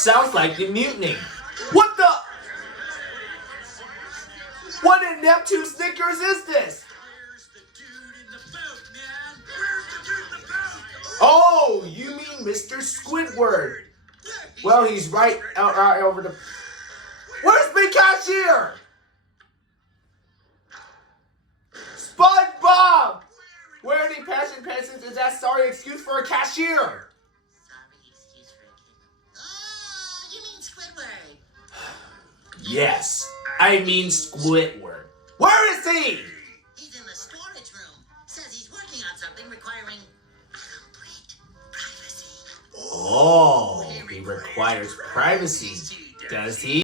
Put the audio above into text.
Sounds like the mutiny. What the? What in Neptune Snickers is this? Oh, you mean Mr. Squidward. Well, he's right out over the... Where's the cashier? SpongeBob! Where are the passion pencils? Is that sorry excuse for a cashier? Sorry excuse for a kid. Oh, you mean Squidward. Yes, I mean Squidward. Where is he? He's in the storage room. Says he's working on something requiring complete privacy. Oh, he requires privacy, does he?